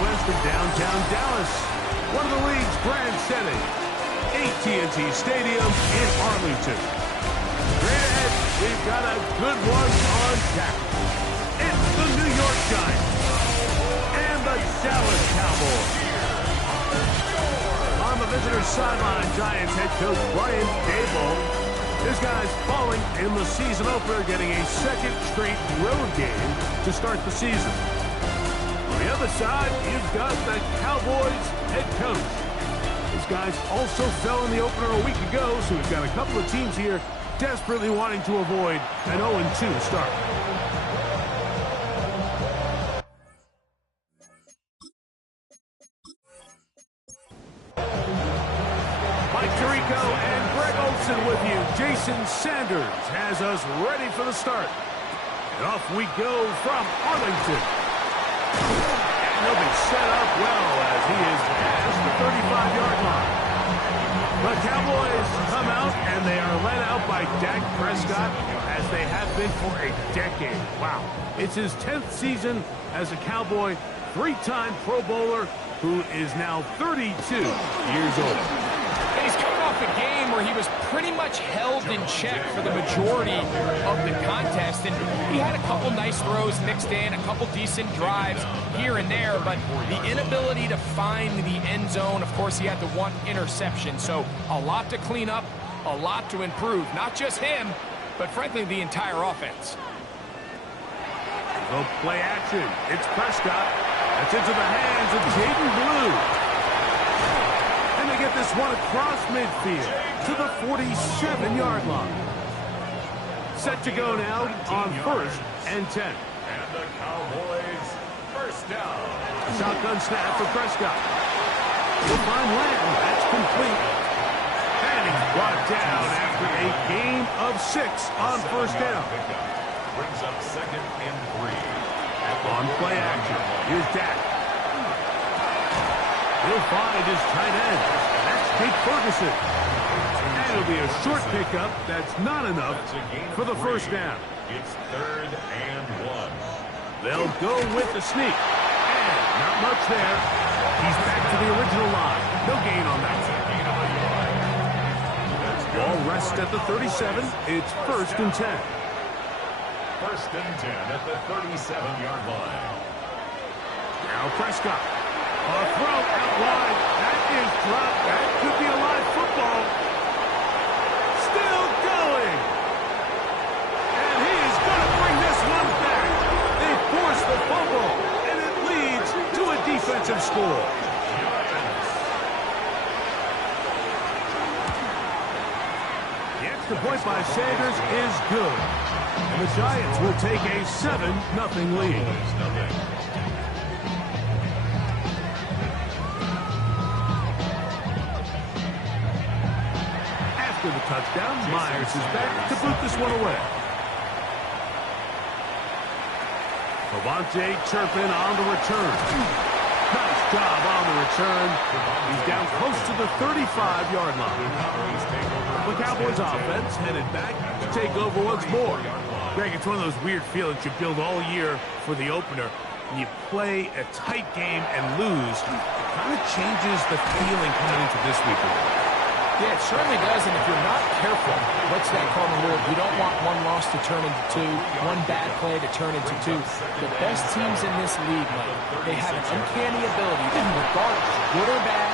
West of downtown Dallas, one of the league's grand settings, AT&T Stadium in Arlington. Straight ahead, we've got a good one on tap. It's the New York Giants and the Dallas Cowboys. On the visitor's sideline, Giants head coach Brian Demboyz. This guy's falling in the season opener, getting a second straight road game to start the season. On the other side, you've got the Cowboys head coach. These guys also fell in the opener a week ago, so we've got a couple of teams here desperately wanting to avoid an 0-2 start. Mike Tirico and Greg Olson with you. Jason Sanders has us ready for the start. And off we go from Arlington. And he'll be set up well as he is past the 35-yard line. The Cowboys come out, and they are led out by Dak Prescott, as they have been for a decade. Wow. It's his 10th season as a Cowboy, three-time Pro Bowler, who is now 32 years old. And he's coming off a game where he was pretty much held in check for the majority of the contest, and he had a couple nice throws mixed in, a couple decent drives here and there, but the inability to find the end zone, of course, he had the one interception, so a lot to clean up, a lot to improve. Not just him, but frankly, the entire offense. So play action. It's Prescott. That's into the hands of Jaden Blue. And they get this one across midfield to the 47-yard line. Set to go now on 1st and 10. And the Cowboys first down. Shotgun snap for Prescott. He'll find Lamb. That's complete. And he's brought down after a gain of 6 on 1st down. Brings up 2nd and 3. On play action, here's Dak. He'll find his tight end. That's Jake Ferguson. And it'll be a short pickup. That's not enough for the 1st down. It's 3rd and 1. They'll go with the sneak. And not much there. He's back to the original line. No gain on that. Ball rests at the 37. It's 1st and 10. 1st and 10 at the 37-yard line. Now Prescott. A throw out wide. That is dropped. That could be a live football. Still going. And he is going to bring this one back. They force the fumble, and it leads to a defensive score. The extra point by Sanders is good. And the Giants will take a 7-0 lead. After the touchdown, Myers is back to boot this one away. Levante Turpin on the return. Nice job on the return. He's down close to the 35-yard line. The Cowboys offense headed back to take over once more. Greg, it's one of those weird feelings you build all year for the opener. And you play a tight game and lose. It kind of changes the feeling coming into this week. Yeah, it certainly does, and if you're not careful, what's that cardinal rule? You don't want one loss to turn into 2, one bad play to turn into 2. The best teams in this league, Mike, they have an uncanny ability that regardless, good or bad,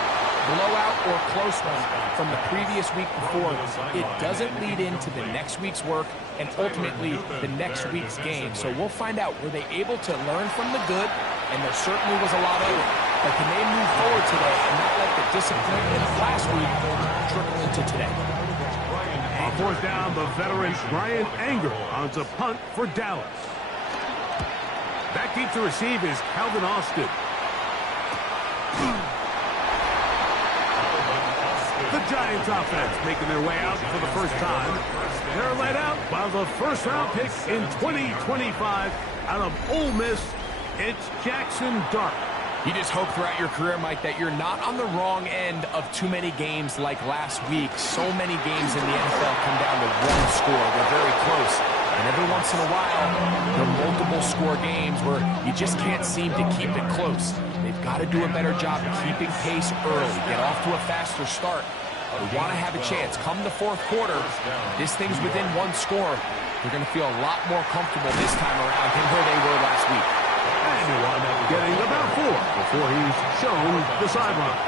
blowout or close one from the previous week before, it doesn't lead into the next week's work and ultimately the next week's game. So we'll find out, were they able to learn from the good? And there certainly was a lot of it. But can they move forward today and not let the disappointment of last week trickle into today? On 4th down, the veteran Brian Anger on a punt for Dallas. Back deep to receive is Calvin Austin. The Giants offense making their way out for the first time. They're led out by the first-round pick in 2025 out of Ole Miss. It's Jackson Dart. You just hope throughout your career, Mike, that you're not on the wrong end of too many games like last week. So many games in the NFL come down to one score. They're very close. And every once in a while, there are multiple score games where you just can't seem to keep it close. They've got to do a better job keeping pace early, get off to a faster start. We want to have a chance. Come the fourth quarter, this thing's within one score. They're going to feel a lot more comfortable this time around than where they were last week. And he'll wind up getting about 4 before he's shown the sideline.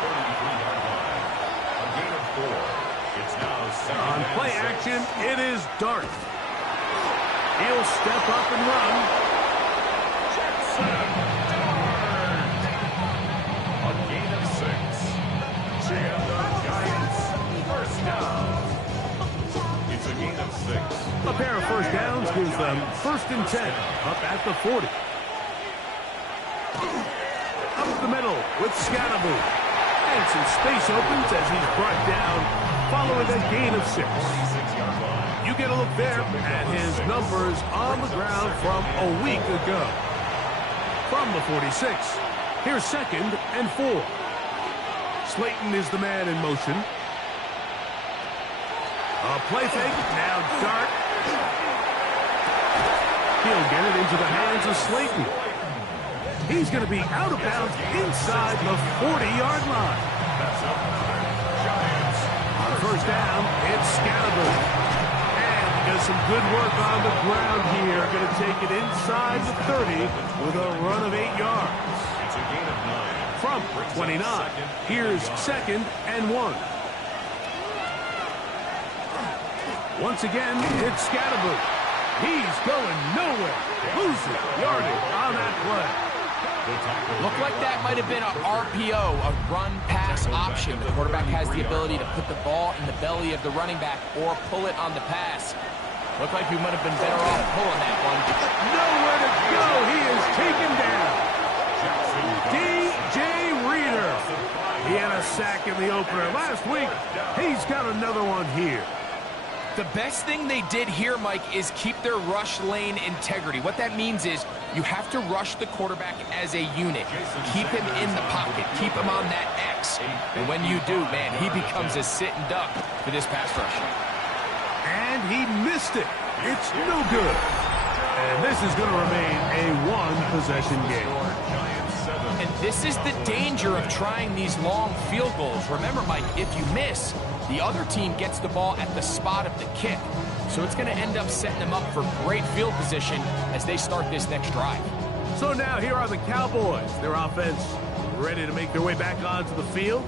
On play action, it is Dart. He'll step up and run. A gain of 6. And the Giants first down. It's a gain of 6. A pair of first downs gives them 1st and 10 up at the 40. Up the middle with Scatterboot. And some space opens as he's brought down following a gain of 6. You get a look there at his numbers on the ground from a week ago. From the 46, here's 2nd and 4. Slayton is the man in motion. A play fake, now Dart. He'll get it into the hands of Slayton. He's going to be out of bounds inside the 40-yard line. On first down, it's Scatterboot. Does some good work on the ground here. Going to take it inside the 30 with a run of 8 yards. It's a gain of 9. From 29, here's 2nd and 1. Once again, it's Scatterboot. He's going nowhere. Losing yardage on that play. Looked like that might have been an RPO, a run-pass option. The quarterback has the ability to put the ball in the belly of the running back or pull it on the pass. Looked like you might have been better off pulling that one. Nowhere to go. He is taken down. DJ Reader. He had a sack in the opener last week. He's got another one here. The best thing they did here, Mike, is keep their rush lane integrity. What that means is you have to rush the quarterback as a unit. Keep him in the pocket. Keep him on that X. And when you do, man, he becomes a sitting duck for this pass rush. And he missed it. It's no good. And this is going to remain a one-possession game. And this is the danger of trying these long field goals. Remember, Mike, if you miss, the other team gets the ball at the spot of the kick. So it's going to end up setting them up for great field position as they start this next drive. So now here are the Cowboys. Their offense ready to make their way back onto the field.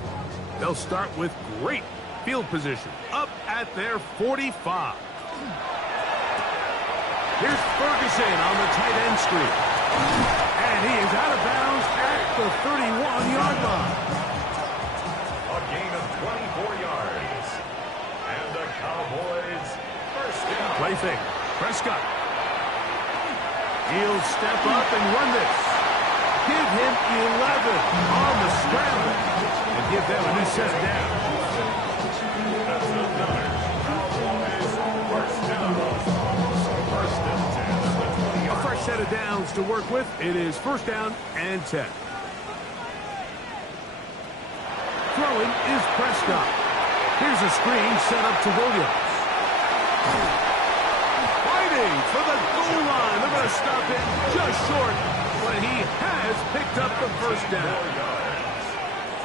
They'll start with great field position up at their 45. Here's Ferguson on the tight end screen. And he is out of bounds at the 31-yard line. A gain of 24 yards. And the Cowboys first down. Play fake. Prescott. He'll step up and run this. Give him 11 on the scramble. And give them a new set down. That's another Cowboys first down. First and 10. A fresh set of downs to work with. It is 1st down and 10. Throwing is Prescott. Here's a screen set up to Williams. Fighting for the goal line. They're going to stop it just short, but he has picked up the 1st down.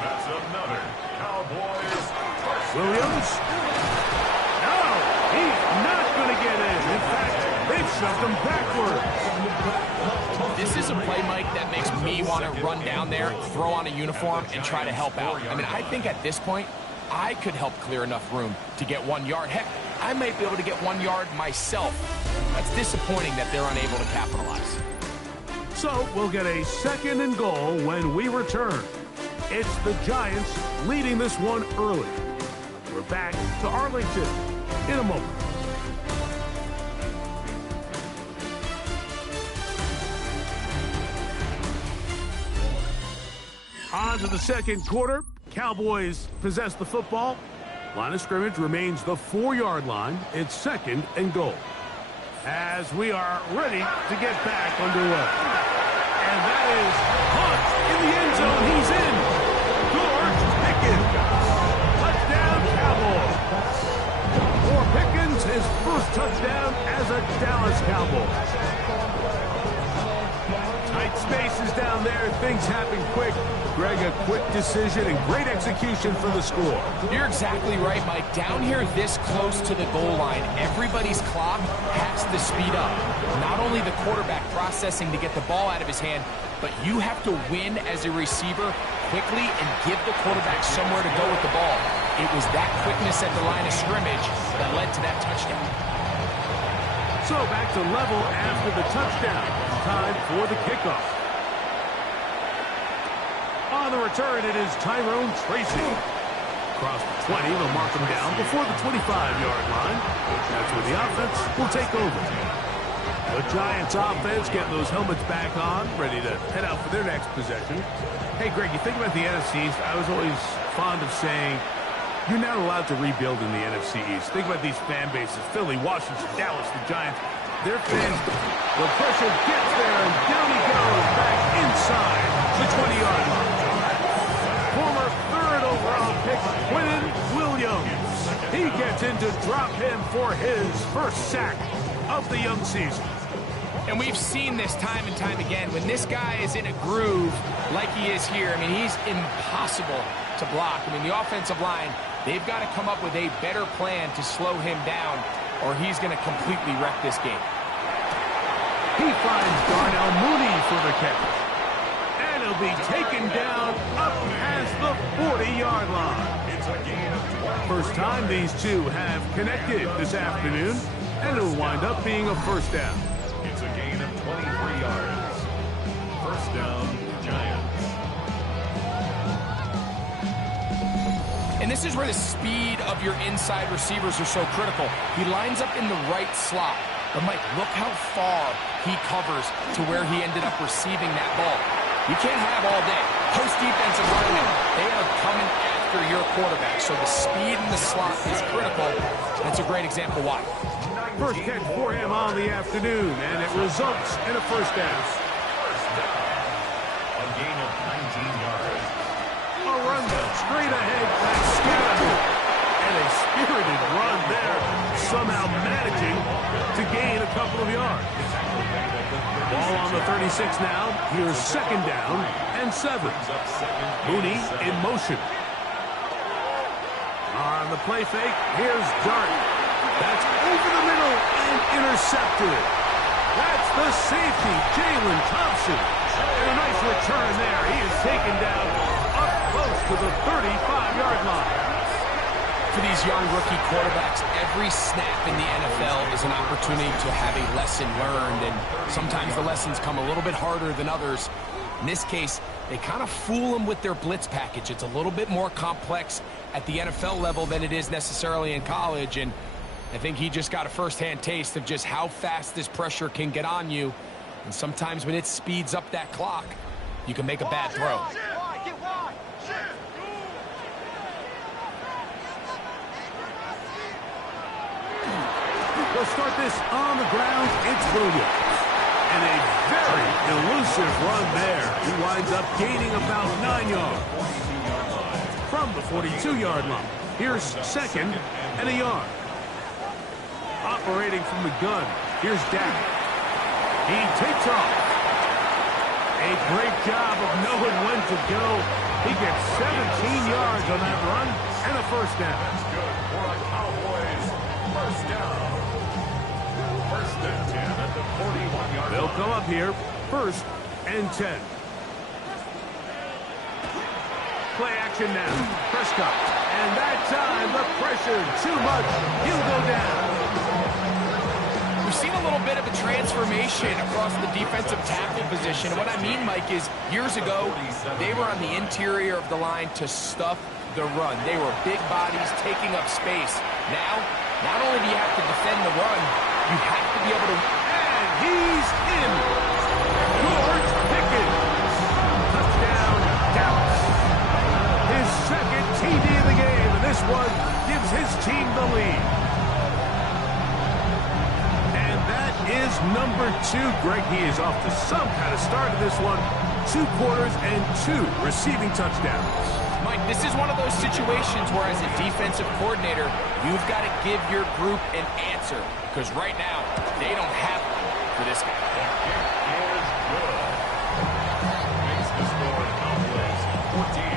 That's another Cowboys first down. Williams. No, he's not going to get in. In fact, they've shoved him backwards. This is a play, Mike, that makes me want to run down there, throw on a uniform, and try to help out. I mean, I think at this point, I could help clear enough room to get 1 yard. Heck, I might be able to get 1 yard myself. That's disappointing that they're unable to capitalize. So we'll get a 2nd and goal when we return. It's the Giants leading this one early. We're back to Arlington in a moment. On to the 2nd quarter. Cowboys possess the football. Line of scrimmage remains the 4-yard line. It's 2nd and goal. As we are ready to get back underway. And that is caught in the end zone. He's in. George Pickens. Touchdown, Cowboys. For Pickens, his first touchdown as a Dallas Cowboy. Tight spaces down there. Things happen quick. Greg, a quick decision and great execution for the score. You're exactly right, Mike. Down here this close to the goal line, everybody's clock has to speed up. Not only the quarterback processing to get the ball out of his hand, but you have to win as a receiver quickly and give the quarterback somewhere to go with the ball. It was that quickness at the line of scrimmage that led to that touchdown. So back to level after the touchdown. Time for the kickoff. On the return, it is Tyrone Tracy. Across the 20, they'll mark him down before the 25-yard line. That's where the offense will take over. The Giants offense getting those helmets back on, ready to head out for their next possession. Hey, Greg, you think about the NFC East, I was always fond of saying, you're not allowed to rebuild in the NFC East. Think about these fan bases, Philly, Washington, Dallas, the Giants. Their fans, the pressure gets there, and down he goes, back inside the 20-yard line. Former third overall pick, Quinnen Williams. He gets in to drop him for his first sack of the young season. And we've seen this time and time again. When this guy is in a groove like he is here, I mean, he's impossible to block. I mean, the offensive line, they've got to come up with a better plan to slow him down, or he's going to completely wreck this game. He finds Darnell Mooney for the catch. And he'll be taken down up past the 40-yard line. It's a gain of 20. First time these two have connected this afternoon, and it'll wind up being a first down. It's a gain of 23 yards. First down, Giants. And this is where the speed of your inside receivers are so critical. He lines up in the right slot. But, Mike, look how far he covers to where he ended up receiving that ball. You can't have all day. Post defensive linemen, they are coming after your quarterback. So the speed in the slot is critical. That's a great example why. First catch for him on the afternoon, and it results in a first down. A gain of 19 yards. A run straight ahead by Scatterby. And a spirited run there, somehow managing to gain a couple of yards. Ball on the 36 now. Here's second down and 7. Mooney in motion. On the play fake, here's Dart. That's over the middle and intercepted. That's the safety, Jalen Thompson. And a nice return there. He is taken down up close to the 35-yard line. For these young rookie quarterbacks, every snap in the NFL is an opportunity to have a lesson learned, and sometimes the lessons come a little bit harder than others. In this case, they kind of fool them with their blitz package. It's a little bit more complex at the NFL level than it is necessarily in college, and I think he just got a first-hand taste of just how fast this pressure can get on you, and sometimes when it speeds up that clock, you can make a bad throw. They'll start this on the ground. It's Williams. And a very elusive run there. He winds up gaining about 9 yards. From the 42-yard line. Here's second and a yard. Operating from the gun. Here's Dak. He takes off. A great job of knowing when to go. He gets 17 yards on that run and a first down. That's good for a Cowboys first down. First and 10 at the 41-yard line. They'll come up here, first and 10. Play action now. Prescott. And that time, the pressure too much. He'll go down. We've seen a little bit of a transformation across the defensive tackle position. And what I mean, Mike, is years ago, they were on the interior of the line to stuff the run. They were big bodies taking up space. Now, not only do you have to defend the run, you have to be able to... And he's in. George Pickens. Touchdown, Dallas. His second TD of the game, and this one gives his team the lead. And that is number 2. Greg, he is off to some kind of start of this one. 2 quarters and 2 receiving touchdowns. Mike, this is one of those situations where as a defensive coordinator, you've got to give your group an answer. Because right now, they don't have one for this guy. It is good. Makes the score Cowboys 14,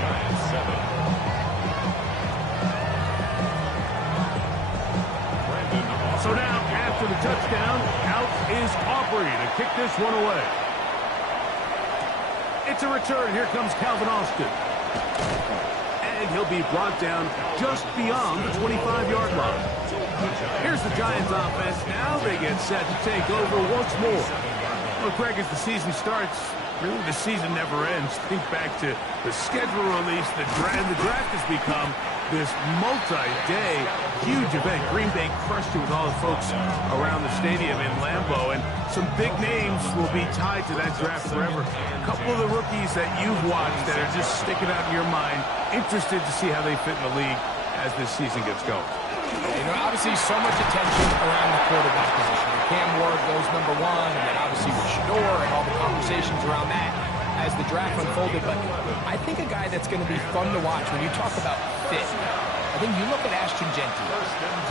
Giants 7. So now, after the touchdown, out is Aubrey to kick this one away. It's a return. Here comes Calvin Austin. And he'll be brought down just beyond the 25-yard line. Here's the Giants offense. Now they get set to take over once more. Well, Greg, as the season starts, really the season never ends. Think back to the schedule release. The draft has become this multi-day huge event. Green Bay crushed it with all the folks around the stadium in Lambeau, and some big names will be tied to that draft forever. A couple of the rookies that you've watched that are just sticking out in your mind, interested to see how they fit in the league as this season gets going. You know, obviously so much attention around the quarterback position. Cam Ward goes number 1, and then obviously with Shador and all the conversations around that as the draft unfolded. But I think a guy that's going to be fun to watch when you talk about fit, I think you look at Ashton Genty.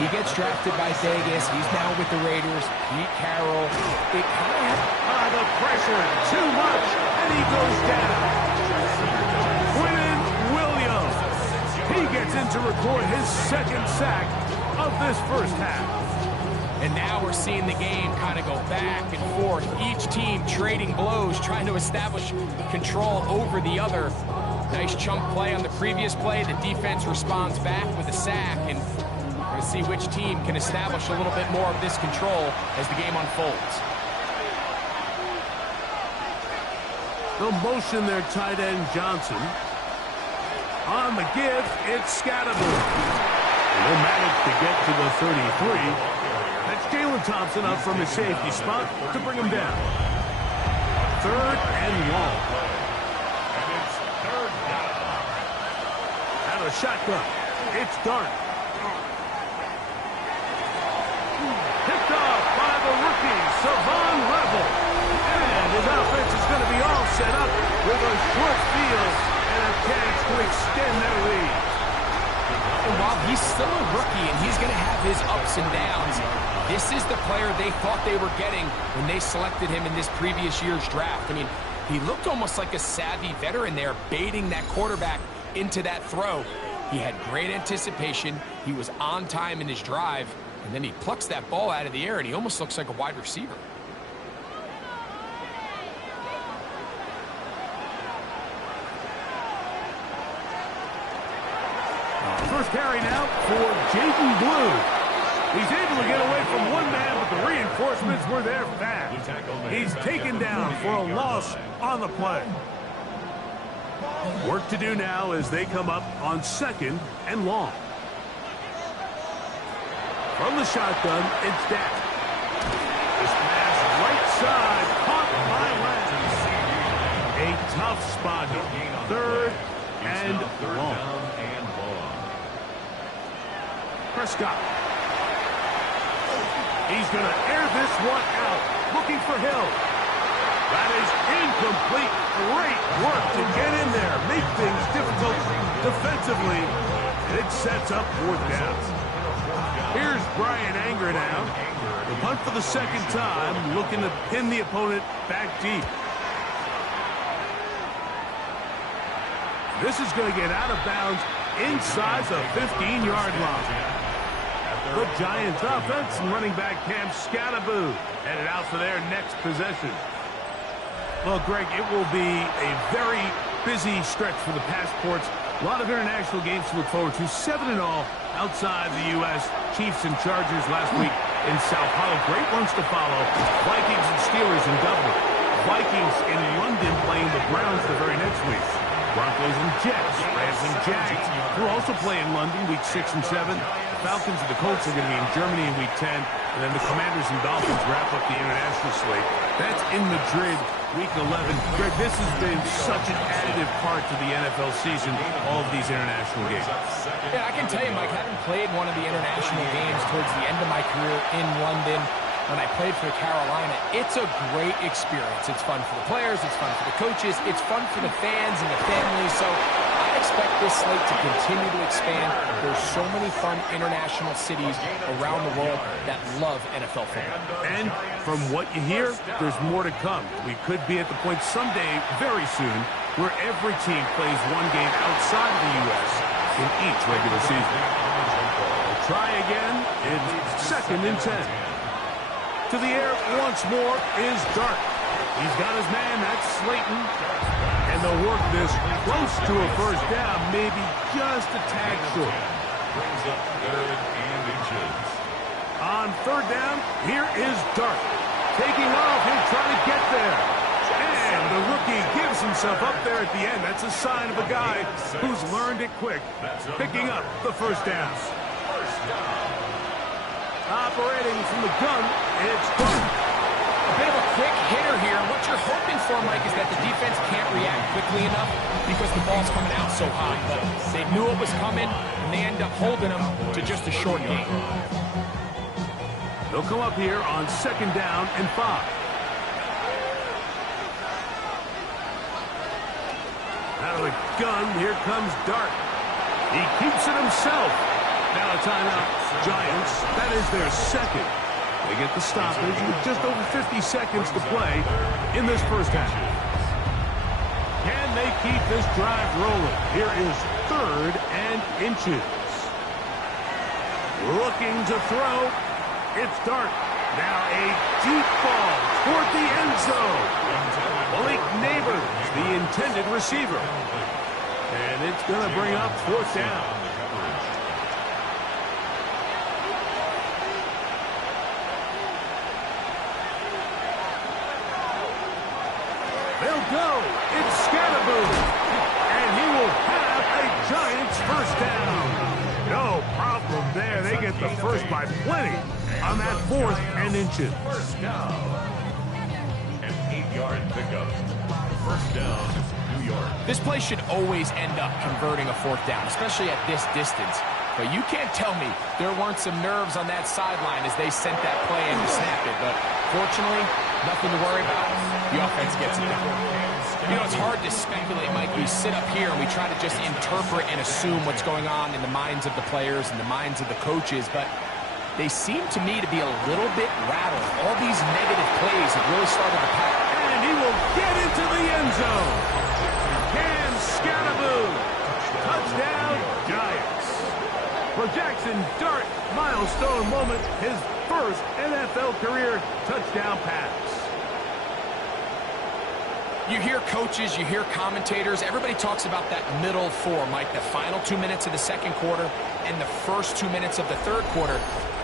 He gets drafted by Vegas. He's now with the Raiders. Pete Carroll. It kind of the pressure, too much, and he goes down. Quinnen Williams. He gets in to record his second sack of this first half. And now we're seeing the game kind of go back and forth. Each team trading blows, trying to establish control over the other. Nice chunk play on the previous play. The defense responds back with a sack. And we're going to see which team can establish a little bit more of this control as the game unfolds. They'll motion their tight end Johnson. On the give, it's Scatterbury. They'll manage to get to the 33. That's Jalen Thompson up from his safety spot to bring him down. 3rd and long. And it's 3rd down. Out of the shotgun, it's Dart. Picked off by the rookie, Savon Rebel. And his offense is going to be all set up with a short field and a chance to extend their lead. And while he's still a rookie and he's going to have his ups and downs, this is the player they thought they were getting when they selected him in this previous year's draft. I mean, he looked almost like a savvy veteran there, baiting that quarterback into that throw. He had great anticipation. He was on time in his drive, and then he plucks that ball out of the air, and he almost looks like a wide receiver. First carry now for Jaden Blue. He's able to get away from one man, but the reinforcements were there fast. He's taken down for a loss on the play. Work to do now as they come up on 2nd and long. From the shotgun, it's Dak. This pass right side, caught by Lance. A tough spot here. 3rd and long. Prescott. He's going to air this one out, looking for Hill. That is incomplete. Great work to get in there, make things difficult defensively, and it sets up 4th down. Here's Brian Anger now. The punt for the 2nd time, looking to pin the opponent back deep. This is going to get out of bounds inside the 15-yard line. The Giants offense and running back Cam Scatterbury headed out for their next possession. Well, Greg, it will be a very busy stretch for the passports. A lot of international games to look forward to. 7 in all outside the U.S. Chiefs and Chargers last week in Sao Paulo. Great ones to follow. Vikings and Steelers in Dublin. Vikings in London playing the Browns the very next week. Broncos and Jets, Rams and Jags, who also play in London week 6 and 7. The Falcons and the Colts are going to be in Germany in week 10. And then the Commanders and Dolphins wrap up the international slate. That's in Madrid week 11. Greg, this has been such an additive part to the NFL season, all of these international games. Yeah, I can tell you, Mike, having played one of the international games towards the end of my career in London, when I played for Carolina. It's a great experience. It's fun for the players. It's fun for the coaches. It's fun for the fans and the families. So I expect this slate to continue to expand. There's so many fun international cities around the world that love NFL football. And from what you hear, there's more to come. We could be at the point someday, very soon, where every team plays one game outside of the U.S. in each regular season. Try again. It's 2nd and 10. To the air once more is Dart. He's got his man, that's Slayton. And they'll work this close to a first down, maybe just a tag short. Brings up 3rd and inches. On 3rd down, here is Dart. Taking off, he'll try to get there. And the rookie gives himself up there at the end. That's a sign of a guy who's learned it quick, picking up the first down. Operating from the gun, it's Dart. A bit of a quick hitter here. What you're hoping for, Mike, is that the defense can't react quickly enough because the ball's coming out so high. But they knew it was coming, and they end up holding them to just a short gain. They'll come up here on 2nd down and 5. Out of the gun, here comes Dart. He keeps it himself. Now a timeout, Giants. That is their 2nd. They get the stoppage with just over 50 seconds to play in this first half. Can they keep this drive rolling? Here is 3rd and inches. Looking to throw. It's Dart. Now a deep ball toward the end zone. Malik Neighbors, the intended receiver. And it's going to bring up 4th down. They'll go. It's Scatterboo. And he will have a Giants first down. No problem there. They get the first by plenty on that 4th and inches. First down. An 8-yard pickup. First down, New York. This play should always end up converting a 4th down, especially at this distance. But you can't tell me there weren't some nerves on that sideline as they sent that play in to snap it. But fortunately, nothing to worry about. The offense gets it done. You know, it's hard to speculate, Mike. We sit up here and we try to just interpret and assume what's going on in the minds of the players and the minds of the coaches. But they seem to me to be a little bit rattled. All these negative plays have really started to pack. And he will get into the end zone. Can Scatterboo. Touchdown, Giants. For Jackson Dart, milestone moment, his first NFL career touchdown pass. You hear coaches, you hear commentators, everybody talks about that middle 4, Mike, the final 2 minutes of the 2nd quarter and the first 2 minutes of the 3rd quarter.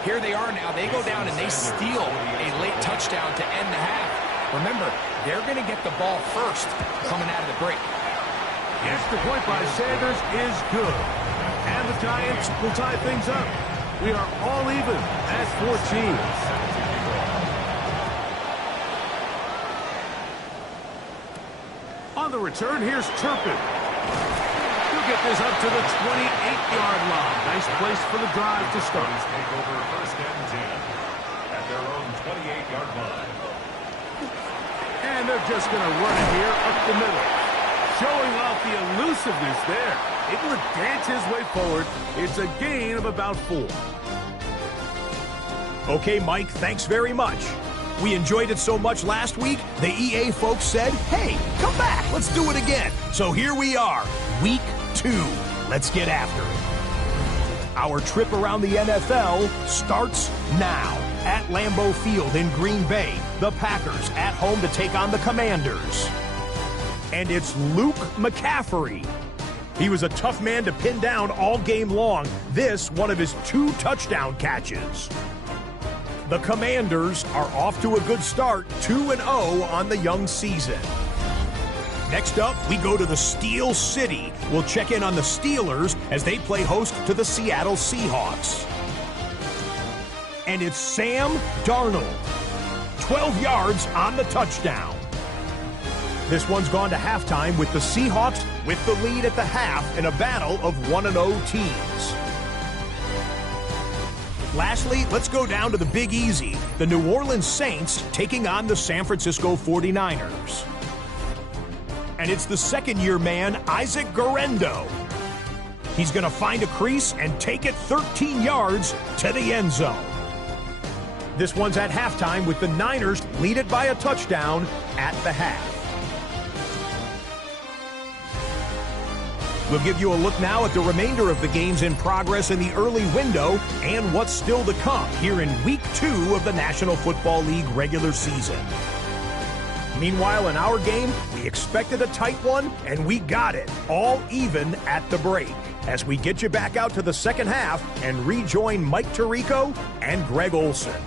Here they are now. They go down and they steal a late touchdown to end the half. Remember, they're going to get the ball first coming out of the break. The extra point by Sanders is good. And the Giants will tie things up. We are all even at 14. On the return, here's Turpin. He'll get this up to the 28-yard line. Nice place for the drive to start. Take over 1st and 10 at their own 28-yard line. And they're just going to run it here up the middle. Showing off the elusiveness there. Able to dance his way forward. It's a gain of about 4. Okay, Mike, thanks very much. We enjoyed it so much last week, the EA folks said, hey, come back, let's do it again. So here we are, week 2. Let's get after it. Our trip around the NFL starts now. At Lambeau Field in Green Bay, the Packers at home to take on the Commanders. And it's Luke McCaffrey. He was a tough man to pin down all game long. This, one of his 2 touchdown catches. The Commanders are off to a good start, 2-0 on the young season. Next up, we go to the Steel City. We'll check in on the Steelers as they play host to the Seattle Seahawks. And it's Sam Darnold. 12 yards on the touchdown. This one's gone to halftime with the Seahawks with the lead at the half in a battle of 1-0 teams. Lastly, let's go down to the Big Easy, the New Orleans Saints taking on the San Francisco 49ers. And it's the second-year man, Isaac Guerendo. He's going to find a crease and take it 13 yards to the end zone. This one's at halftime with the Niners lead it by a touchdown at the half. We'll give you a look now at the remainder of the games in progress in the early window and what's still to come here in Week 2 of the National Football League regular season. Meanwhile, in our game, we expected a tight one, and we got it, all even at the break, as we get you back out to the second half and rejoin Mike Tirico and Greg Olson.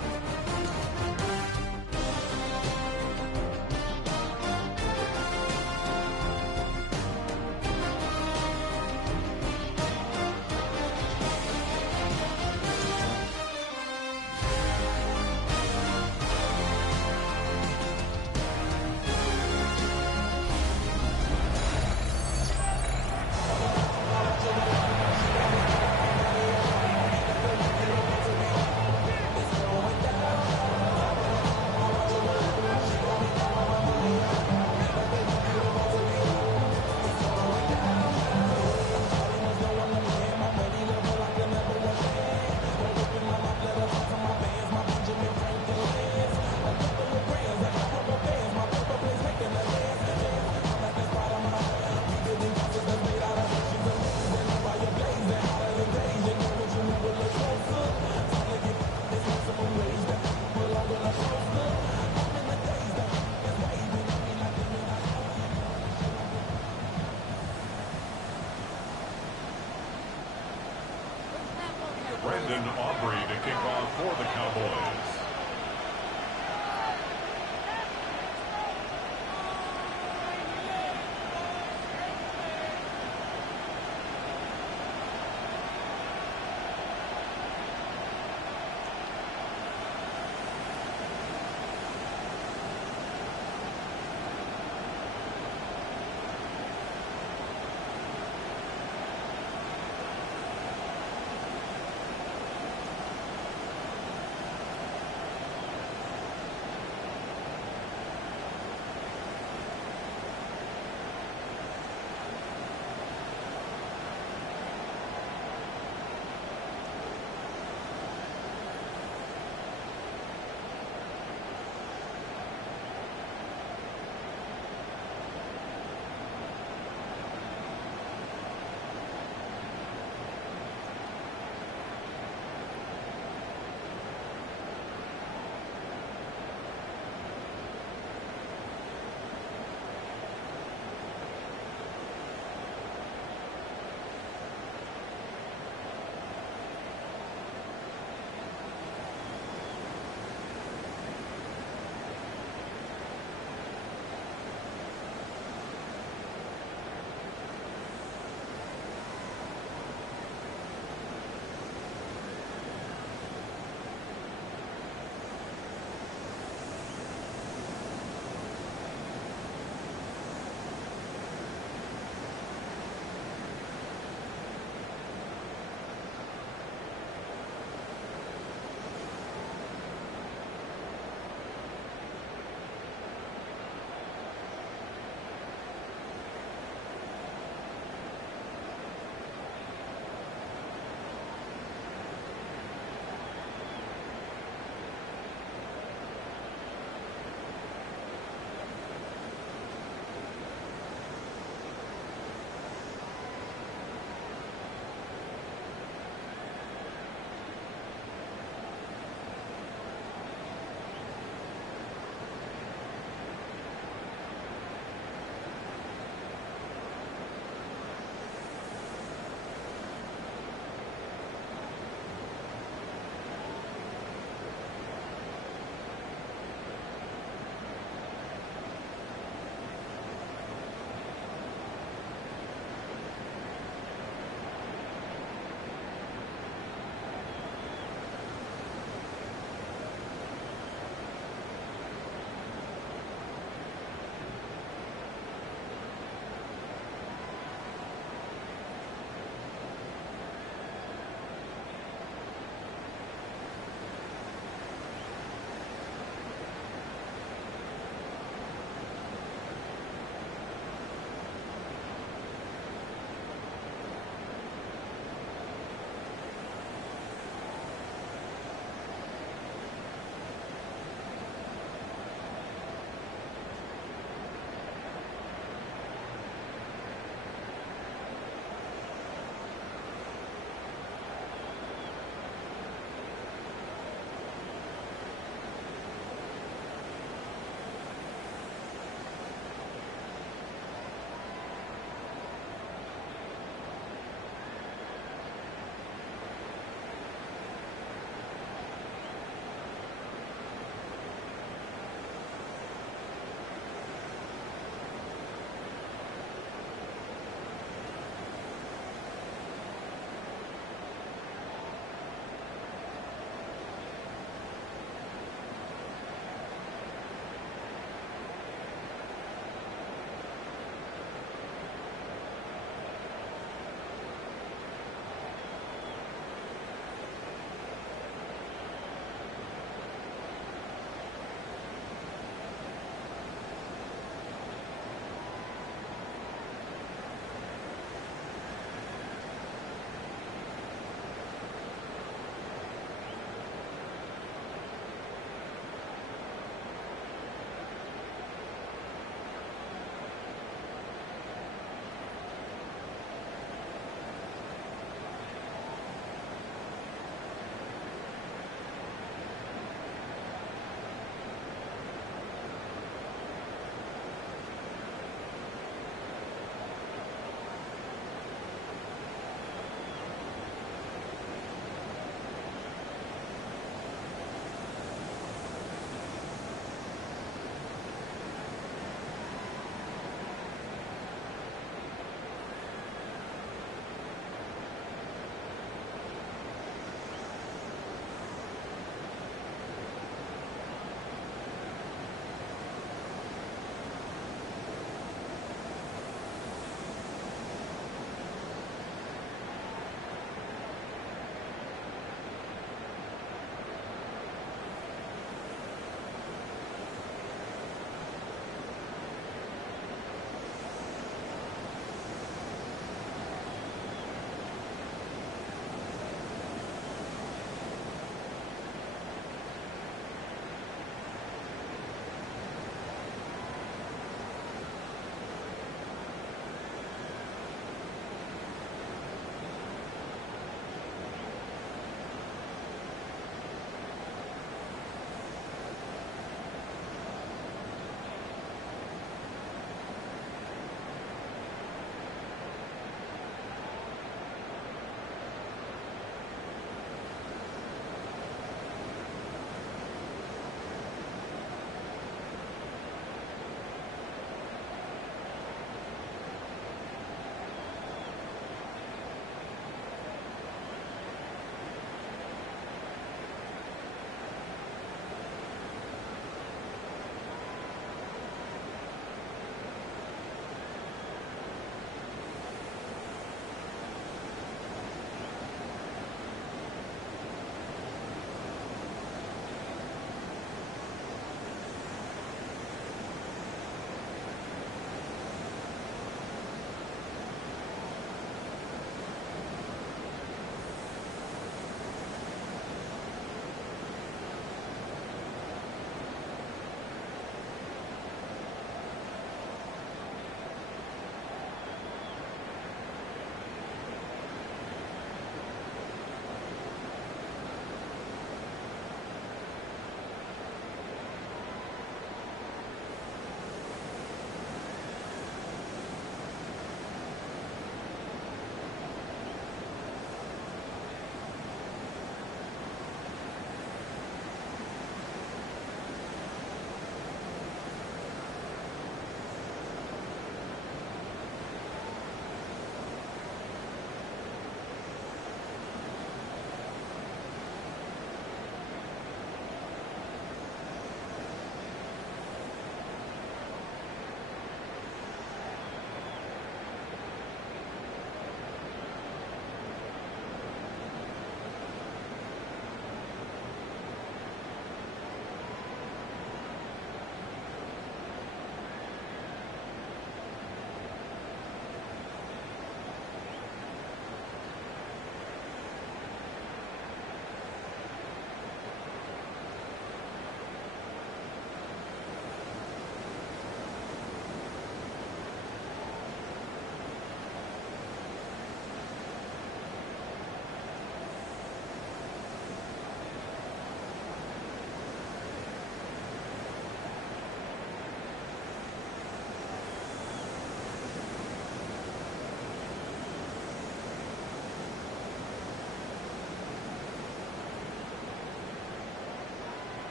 To kick off for the Cowboys.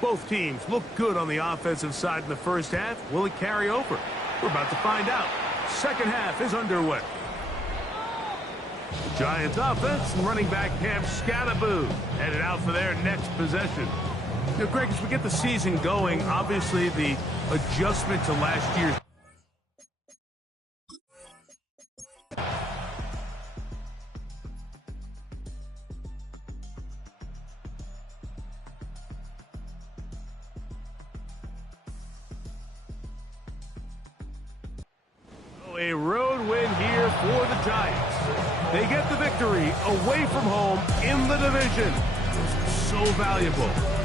Both teams look good on the offensive side in the first half. Will it carry over? We're about to find out. Second half is underway. Giants offense and running back Cam Scalaboo headed out for their next possession. You know, Greg, as we get the season going, obviously the adjustment to last year's a road win here for the Giants. They get the victory away from home in the division. So valuable.